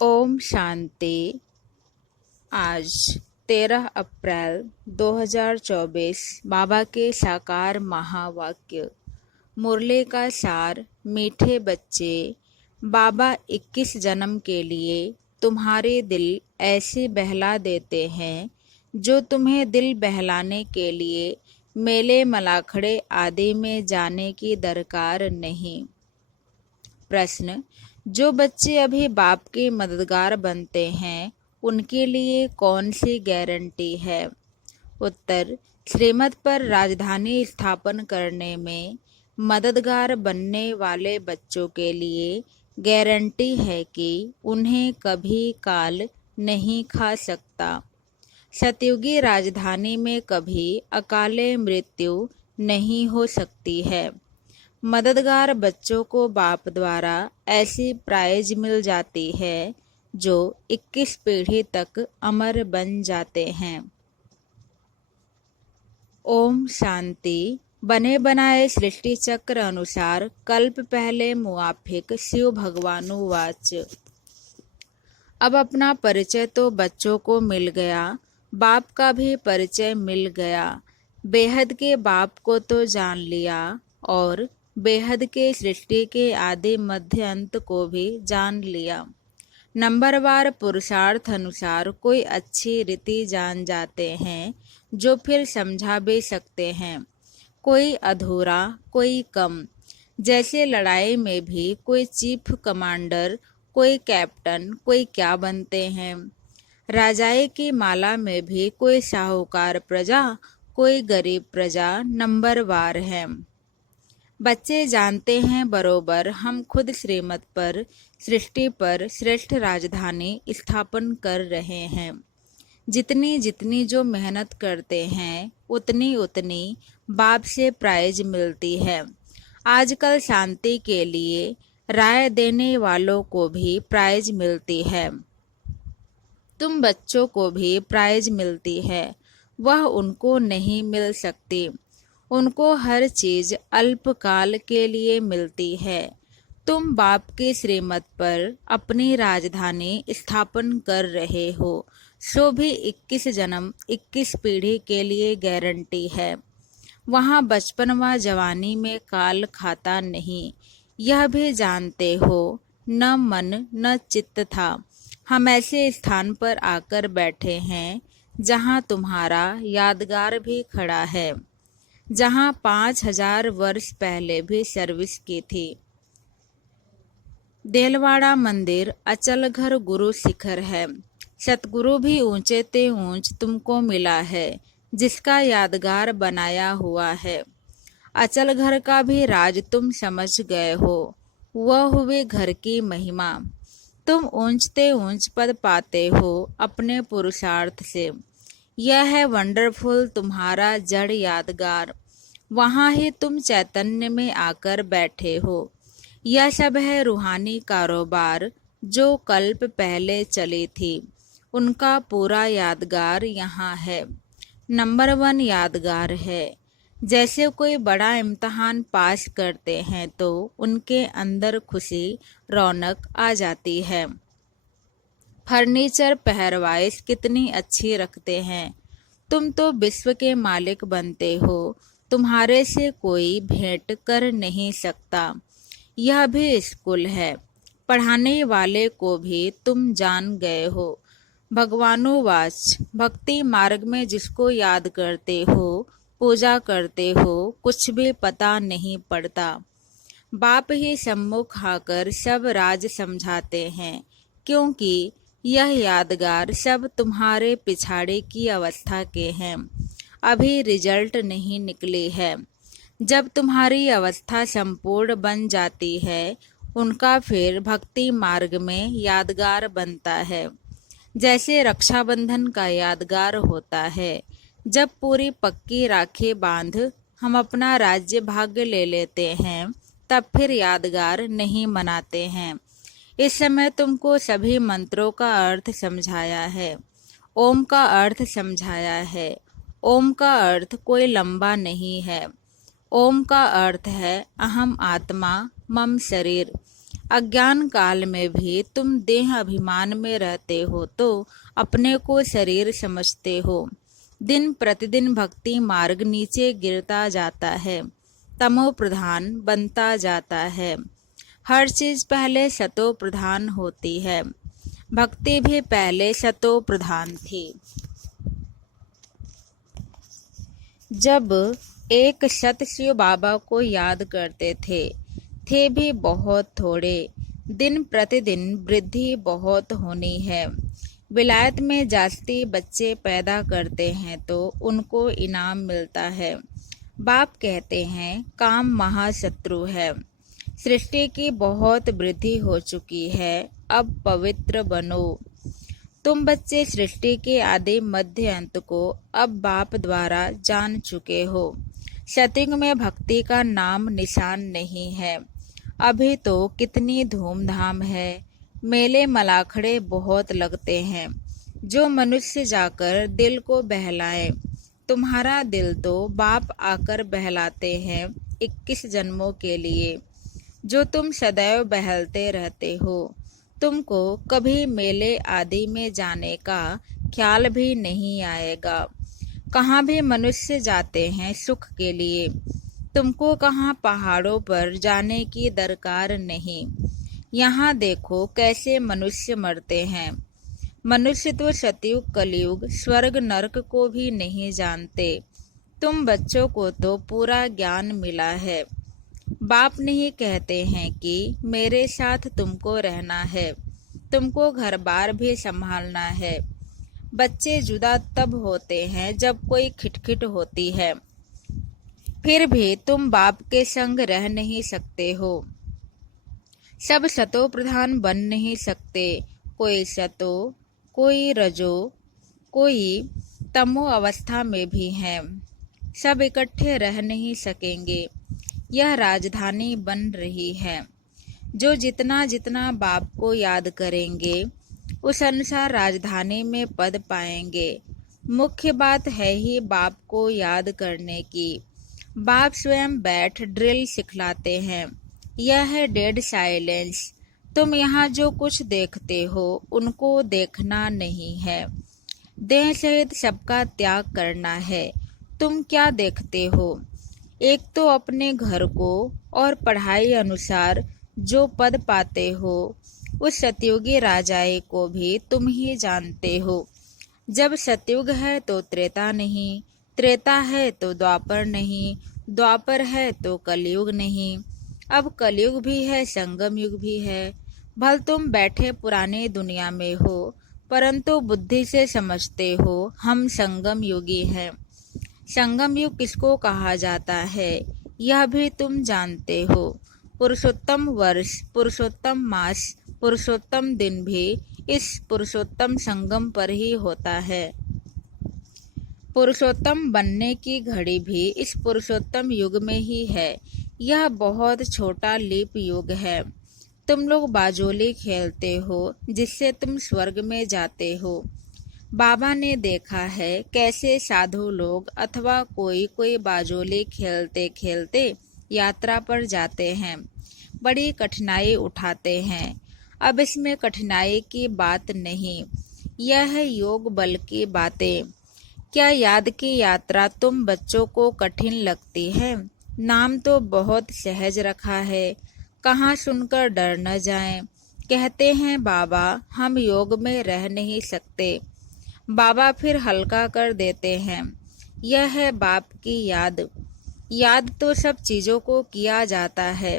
ओम शांति। आज 13 अप्रैल 2024 बाबा के साकार महावाक्य। मुरली का सार। मीठे बच्चे, बाबा 21 जन्म के लिए तुम्हारे दिल ऐसे बहला देते हैं जो तुम्हें दिल बहलाने के लिए मेले मलाखड़े आदि में जाने की दरकार नहीं। प्रश्न: जो बच्चे अभी बाप के मददगार बनते हैं उनके लिए कौन सी गारंटी है? उत्तर: श्रीमत पर राजधानी स्थापन करने में मददगार बनने वाले बच्चों के लिए गारंटी है कि उन्हें कभी काल नहीं खा सकता। सतयुगी राजधानी में कभी अकाले मृत्यु नहीं हो सकती है। मददगार बच्चों को बाप द्वारा ऐसी प्राइज मिल जाती है जो 21 पीढ़ी तक अमर बन जाते हैं। ओम शांति। बने बनाए सृष्टि चक्र अनुसार कल्प पहले मुआफिक शिव भगवानुवाच। अब अपना परिचय तो बच्चों को मिल गया, बाप का भी परिचय मिल गया। बेहद के बाप को तो जान लिया और बेहद के सृष्टि के आदि मध्य अंत को भी जान लिया। नंबरवार पुरुषार्थ अनुसार कोई अच्छी रीति जान जाते हैं जो फिर समझा भी सकते हैं, कोई अधूरा कोई कम। जैसे लड़ाई में भी कोई चीफ कमांडर, कोई कैप्टन, कोई क्या बनते हैं। राजाई की माला में भी कोई साहूकार प्रजा, कोई गरीब प्रजा नंबरवार है। बच्चे जानते हैं बरोबर हम खुद श्रीमत पर सृष्टि पर श्रेष्ठ राजधानी स्थापन कर रहे हैं। जितनी जितनी जो मेहनत करते हैं उतनी उतनी बाप से प्राइज मिलती है। आजकल शांति के लिए राय देने वालों को भी प्राइज मिलती है। तुम बच्चों को भी प्राइज मिलती है, वह उनको नहीं मिल सकती। उनको हर चीज अल्पकाल के लिए मिलती है। तुम बाप की श्रीमत पर अपनी राजधानी स्थापन कर रहे हो, सो भी 21 जन्म 21 पीढ़ी के लिए गारंटी है। वहाँ बचपन व जवानी में काल खाता नहीं, यह भी जानते हो। न मन न चित्त था। हम ऐसे स्थान पर आकर बैठे हैं जहाँ तुम्हारा यादगार भी खड़ा है, जहाँ 5000 वर्ष पहले भी सर्विस की थी। देलवाड़ा मंदिर अचल घर गुरु शिखर है। सतगुरु भी ऊंचे ते ऊंच तुमको मिला है, जिसका यादगार बनाया हुआ है। अचल घर का भी राज तुम समझ गए हो, वह हुए घर की महिमा। तुम ऊंचते ऊंच पद पाते हो अपने पुरुषार्थ से। यह है वंडरफुल तुम्हारा जड़ यादगार। वहाँ ही तुम चैतन्य में आकर बैठे हो। यह सब है रूहानी कारोबार जो कल्प पहले चली थी, उनका पूरा यादगार यहाँ है। नंबर 1 यादगार है। जैसे कोई बड़ा इम्तहान पास करते हैं तो उनके अंदर खुशी रौनक आ जाती है। फर्नीचर पहरवाइश कितनी अच्छी रखते हैं। तुम तो विश्व के मालिक बनते हो, तुम्हारे से कोई भेंट कर नहीं सकता। यह भी स्कूल है, पढ़ाने वाले को भी तुम जान गए हो। भगवानुवाच। भक्ति मार्ग में जिसको याद करते हो, पूजा करते हो, कुछ भी पता नहीं पड़ता। बाप ही सम्मुख आकर सब राज समझाते हैं, क्योंकि यह यादगार सब तुम्हारे पिछाड़े की अवस्था के हैं। अभी रिजल्ट नहीं निकली है। जब तुम्हारी अवस्था संपूर्ण बन जाती है, उनका फिर भक्ति मार्ग में यादगार बनता है। जैसे रक्षाबंधन का यादगार होता है। जब पूरी पक्की राखी बांध हम अपना राज्य भाग्य ले लेते हैं, तब फिर यादगार नहीं मनाते हैं। इस समय तुमको सभी मंत्रों का अर्थ समझाया है। ओम का अर्थ समझाया है। ओम का अर्थ कोई लंबा नहीं है। ओम का अर्थ है अहम आत्मा मम शरीर। अज्ञान काल में भी तुम देह अभिमान में रहते हो तो अपने को शरीर समझते हो। दिन प्रतिदिन भक्ति मार्ग नीचे गिरता जाता है, तमो प्रधान बनता जाता है। हर चीज पहले सतो प्रधान होती है, भक्ति भी पहले सतो प्रधान थी। जब एक शत शिव बाबा को याद करते थे भी बहुत थोड़े। दिन प्रतिदिन वृद्धि बहुत होनी है। विलायत में जास्ती बच्चे पैदा करते हैं तो उनको इनाम मिलता है। बाप कहते हैं काम महाशत्रु है। सृष्टि की बहुत वृद्धि हो चुकी है, अब पवित्र बनो। तुम बच्चे सृष्टि के आदि मध्य अंत को अब बाप द्वारा जान चुके हो। सतयुग में भक्ति का नाम निशान नहीं है। अभी तो कितनी धूमधाम है, मेले मलाखड़े बहुत लगते हैं। जो मनुष्य जाकर दिल को बहलाए, तुम्हारा दिल तो बाप आकर बहलाते हैं 21 जन्मों के लिए। जो तुम सदैव बहलते रहते हो, तुमको कभी मेले आदि में जाने का ख्याल भी नहीं आएगा। कहाँ भी मनुष्य जाते हैं सुख के लिए, तुमको कहाँ पहाड़ों पर जाने की दरकार नहीं। यहाँ देखो कैसे मनुष्य मरते हैं। मनुष्य तो सतयुग कलयुग स्वर्ग नरक को भी नहीं जानते। तुम बच्चों को तो पूरा ज्ञान मिला है। बाप नहीं कहते हैं कि मेरे साथ तुमको रहना है, तुमको घर बार भी संभालना है। बच्चे जुदा तब होते हैं जब कोई खिटखिट होती है, फिर भी तुम बाप के संग रह नहीं सकते हो। सब सतो प्रधान बन नहीं सकते। कोई सतो, कोई रजो, कोई तमो अवस्था में भी हैं। सब इकट्ठे रह नहीं सकेंगे। यह राजधानी बन रही है। जो जितना जितना बाप को याद करेंगे उस अनुसार राजधानी में पद पाएंगे। मुख्य बात है ही बाप को याद करने की। बाप स्वयं बैठ ड्रिल सिखलाते हैं। यह है डेड साइलेंस। तुम यहाँ जो कुछ देखते हो उनको देखना नहीं है। देह सहित सबका त्याग करना है। तुम क्या देखते हो? एक तो अपने घर को और पढ़ाई अनुसार जो पद पाते हो, उस सतयुगी राजाए को भी तुम ही जानते हो। जब सतयुग है तो त्रेता नहीं, त्रेता है तो द्वापर नहीं, द्वापर है तो कलयुग नहीं। अब कलयुग भी है, संगम युग भी है। भल तुम बैठे पुरानी दुनिया में हो, परंतु बुद्धि से समझते हो हम संगम युगी हैं। संगम युग किसको कहा जाता है यह भी तुम जानते हो। पुरुषोत्तम वर्ष, पुरुषोत्तम मास, पुरुषोत्तम दिन भी इस पुरुषोत्तम संगम पर ही होता है। पुरुषोत्तम बनने की घड़ी भी इस पुरुषोत्तम युग में ही है। यह बहुत छोटा लीप युग है। तुम लोग बाजोली खेलते हो जिससे तुम स्वर्ग में जाते हो। बाबा ने देखा है कैसे साधु लोग अथवा कोई कोई बाजोली खेलते खेलते यात्रा पर जाते हैं, बड़ी कठिनाई उठाते हैं। अब इसमें कठिनाई की बात नहीं, यह है योग बल की बातें। क्या याद की यात्रा तुम बच्चों को कठिन लगती है? नाम तो बहुत सहज रखा है, कहाँ सुनकर डर न जाएं। कहते हैं बाबा हम योग में रह नहीं सकते। बाबा फिर हल्का कर देते हैं। यह है बाप की याद। याद तो सब चीजों को किया जाता है।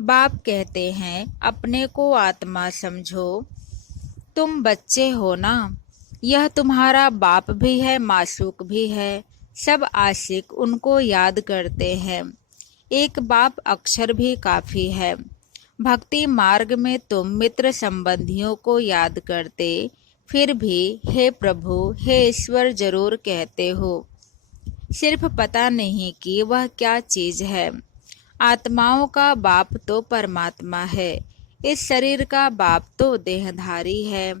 बाप कहते हैं अपने को आत्मा समझो। तुम बच्चे हो ना, यह तुम्हारा बाप भी है, मासूक भी है। सब आशिक उनको याद करते हैं। एक बाप अक्षर भी काफी है। भक्ति मार्ग में तुम मित्र संबंधियों को याद करते, फिर भी हे प्रभु हे ईश्वर जरूर कहते हो। सिर्फ पता नहीं कि वह क्या चीज है। आत्माओं का बाप तो परमात्मा है, इस शरीर का बाप तो देहधारी है।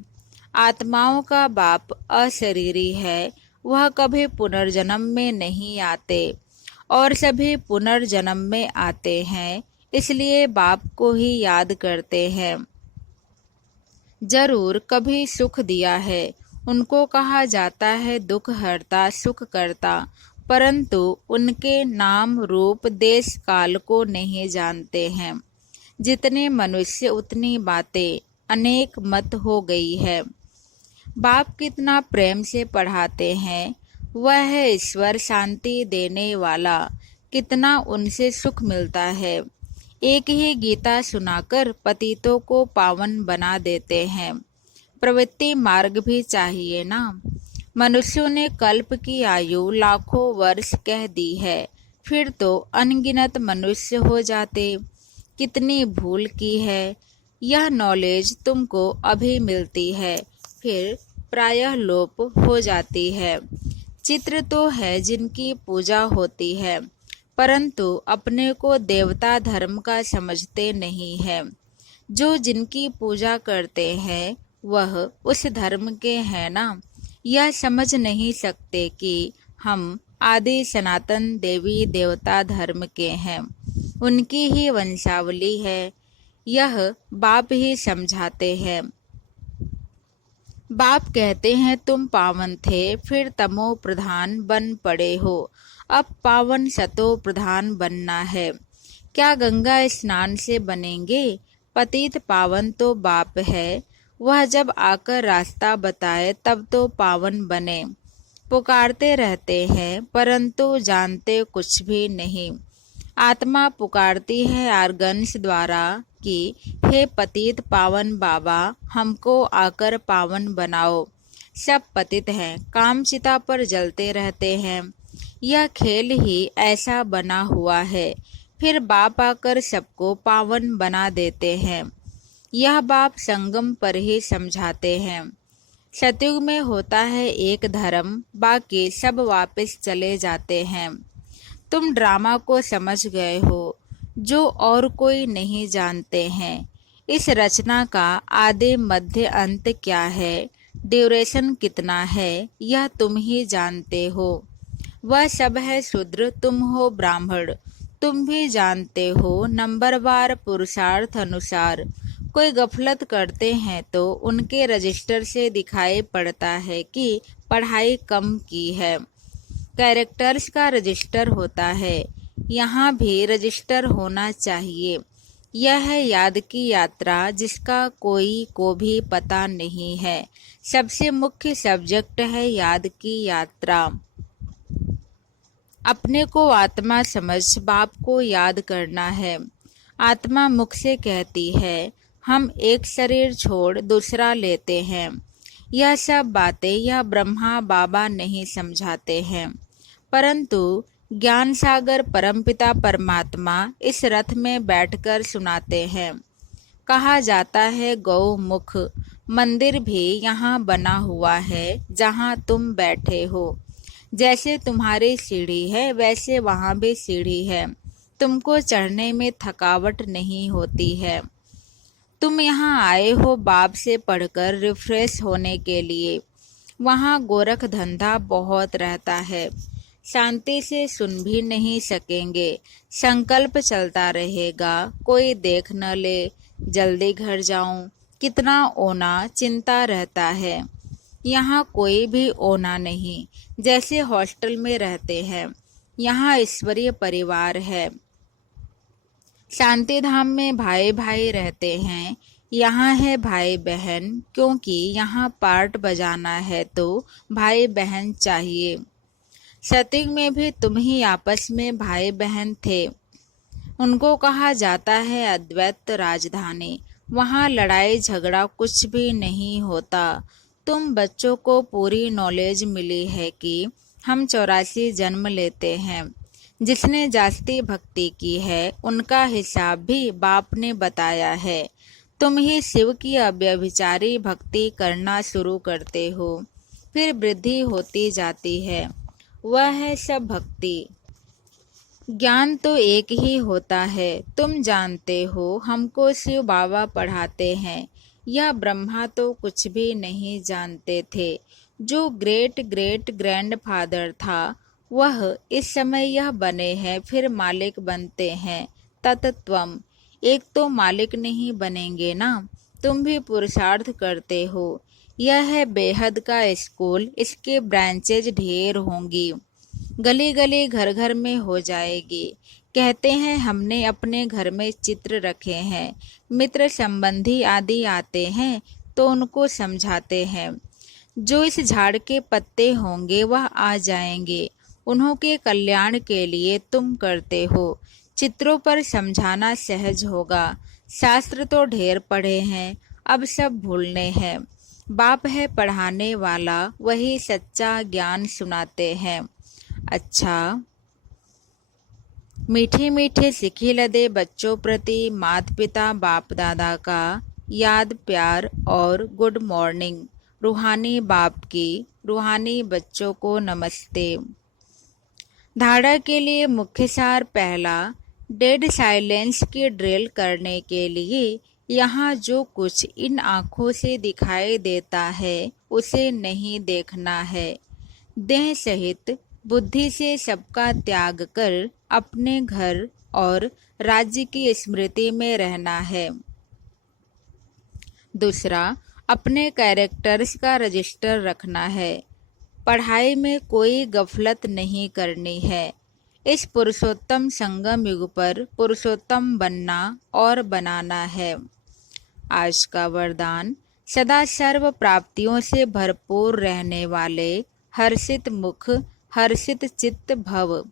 आत्माओं का बाप अशरीरी है, वह कभी पुनर्जन्म में नहीं आते और सभी पुनर्जन्म में आते हैं। इसलिए बाप को ही याद करते हैं। जरूर कभी सुख दिया है, उनको कहा जाता है दुख हरता सुख करता, परंतु उनके नाम रूप देश काल को नहीं जानते हैं। जितने मनुष्य उतनी बातें, अनेक मत हो गई है। बाप कितना प्रेम से पढ़ाते हैं, वह है ईश्वर शांति देने वाला, कितना उनसे सुख मिलता है। एक ही गीता सुनाकर पतितों को पावन बना देते हैं। प्रवृत्ति मार्ग भी चाहिए ना। मनुष्यों ने कल्प की आयु लाखों वर्ष कह दी है, फिर तो अनगिनत मनुष्य हो जाते। कितनी भूल की है, यह नॉलेज तुमको अभी मिलती है, फिर प्रायः लोप हो जाती है। चित्र तो है जिनकी पूजा होती है, परंतु अपने को देवता धर्म का समझते नहीं है। जो जिनकी पूजा करते हैं वह उस धर्म के हैं ना। यह समझ नहीं सकते कि हम आदि सनातन देवी देवता धर्म के हैं, उनकी ही वंशावली है। यह बाप ही समझाते हैं। बाप कहते हैं तुम पावन थे, फिर तमो प्रधान बन पड़े हो, अब पावन सतो प्रधान बनना है। क्या गंगा स्नान से बनेंगे? पतित पावन तो बाप है, वह जब आकर रास्ता बताए तब तो पावन बने। पुकारते रहते हैं परंतु जानते कुछ भी नहीं। आत्मा पुकारती है आर्गन्स द्वारा कि हे पतित पावन बाबा, हमको आकर पावन बनाओ। सब पतित हैं, कामचिता पर जलते रहते हैं। यह खेल ही ऐसा बना हुआ है। फिर बाप आकर सबको पावन बना देते हैं। यह बाप संगम पर ही समझाते हैं। सतयुग में होता है एक धर्म, बाकी सब वापस चले जाते हैं। तुम ड्रामा को समझ गए हो, जो और कोई नहीं जानते हैं। इस रचना का आदि मध्य अंत क्या है, ड्यूरेशन कितना है, यह तुम ही जानते हो। वह सब है शूद्र, तुम हो ब्राह्मण, तुम भी जानते हो नंबरवार पुरुषार्थ अनुसार। कोई गफलत करते हैं तो उनके रजिस्टर से दिखाई पड़ता है कि पढ़ाई कम की है। कैरेक्टर्स का रजिस्टर होता है, यहाँ भी रजिस्टर होना चाहिए। यह है याद की यात्रा, जिसका कोई को भी पता नहीं है। सबसे मुख्य सब्जेक्ट है याद की यात्रा। अपने को आत्मा समझ बाप को याद करना है। आत्मा मुख से कहती है हम एक शरीर छोड़ दूसरा लेते हैं। यह सब बातें यह ब्रह्मा बाबा नहीं समझाते हैं, परंतु ज्ञान सागर परमपिता परमात्मा इस रथ में बैठकर सुनाते हैं। कहा जाता है गौमुख मंदिर भी यहाँ बना हुआ है जहाँ तुम बैठे हो। जैसे तुम्हारी सीढ़ी है वैसे वहाँ भी सीढ़ी है, तुमको चढ़ने में थकावट नहीं होती है। तुम यहाँ आए हो बाप से पढ़कर रिफ्रेश होने के लिए। वहाँ गोरख धंधा बहुत रहता है, शांति से सुन भी नहीं सकेंगे। संकल्प चलता रहेगा, कोई देख न ले, जल्दी घर जाऊं, कितना ओना चिंता रहता है। यहाँ कोई भी ओना नहीं, जैसे हॉस्टल में रहते हैं। यहाँ ईश्वरीय परिवार है। शांति धाम में भाई भाई रहते हैं, यहाँ है भाई बहन, क्योंकि यहाँ पार्ट बजाना है तो भाई बहन चाहिए। सतयुग में भी तुम ही आपस में भाई बहन थे। उनको कहा जाता है अद्वैत राजधानी। वहाँ लड़ाई झगड़ा कुछ भी नहीं होता। तुम बच्चों को पूरी नॉलेज मिली है कि हम 84 जन्म लेते हैं। जिसने जास्ती भक्ति की है उनका हिसाब भी बाप ने बताया है। तुम ही शिव की अव्यभिचारी भक्ति करना शुरू करते हो, फिर वृद्धि होती जाती है। वह है सब भक्ति। ज्ञान तो एक ही होता है। तुम जानते हो हमको शिव बाबा पढ़ाते हैं। यह ब्रह्मा तो कुछ भी नहीं जानते थे। जो ग्रेट ग्रेट ग्रैंड फादर था वह इस समय यह बने हैं, फिर मालिक बनते हैं। तत्त्वम। एक तो मालिक नहीं बनेंगे ना, तुम भी पुरुषार्थ करते हो। यह है बेहद का स्कूल, इसके ब्रांचेज ढेर होंगी, गली गली घर घर में हो जाएगी। कहते हैं हमने अपने घर में चित्र रखे हैं, मित्र संबंधी आदि आते हैं तो उनको समझाते हैं। जो इस झाड़ के पत्ते होंगे वह आ जाएंगे, उन्हों के कल्याण के लिए तुम करते हो। चित्रों पर समझाना सहज होगा। शास्त्र तो ढेर पढ़े हैं, अब सब भूलने हैं। बाप है पढ़ाने वाला, वही सच्चा ज्ञान सुनाते हैं। अच्छा, मीठे मीठे सिखी लदे बच्चों प्रति माता पिता बाप दादा का याद प्यार और गुड मॉर्निंग। रूहानी बाप की, रूहानी बच्चों को नमस्ते। धारणा के लिए मुख्य सार पहला, डेड साइलेंस की ड्रिल करने के लिए यहाँ जो कुछ इन आँखों से दिखाई देता है उसे नहीं देखना है। देह सहित बुद्धि से सबका त्याग कर अपने घर और राज्य की स्मृति में रहना है। दूसरा, अपने कैरेक्टर्स का रजिस्टर रखना है। पढ़ाई में कोई गफलत नहीं करनी है। इस पुरुषोत्तम संगम युग पर पुरुषोत्तम बनना और बनाना है। आज का वरदान, सदा सर्व प्राप्तियों से भरपूर रहने वाले हर्षित मुख हर्षित चित्त भव।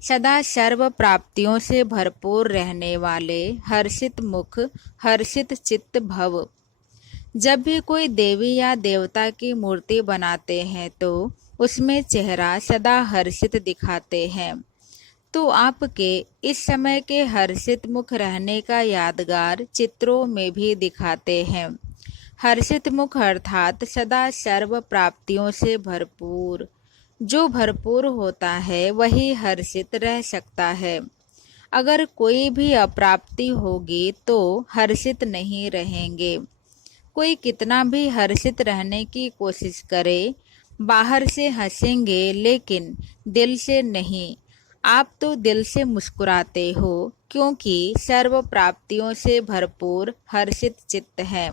सदा सर्व प्राप्तियों से भरपूर रहने वाले हर्षित मुख हर्षित चित्त भव। जब भी कोई देवी या देवता की मूर्ति बनाते हैं तो उसमें चेहरा सदा हर्षित दिखाते हैं, तो आपके इस समय के हर्षित मुख रहने का यादगार चित्रों में भी दिखाते हैं। हर्षित मुख अर्थात सदा सर्व प्राप्तियों से भरपूर। जो भरपूर होता है वही हर्षित रह सकता है। अगर कोई भी अप्राप्ति होगी तो हर्षित नहीं रहेंगे। कोई कितना भी हर्षित रहने की कोशिश करे, बाहर से हंसेंगे लेकिन दिल से नहीं। आप तो दिल से मुस्कुराते हो क्योंकि सर्व प्राप्तियों से भरपूर हर्षित चित्त है।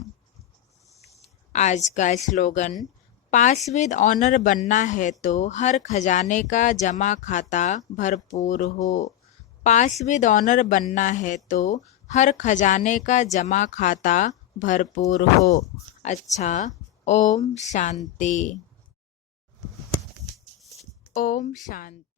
आज का स्लोगन, पास विद ऑनर बनना है तो हर खजाने का जमा खाता भरपूर हो। पास विद ऑनर बनना है तो हर खजाने का जमा खाता भरपूर हो। अच्छा, ओम शांति। ओम शांति।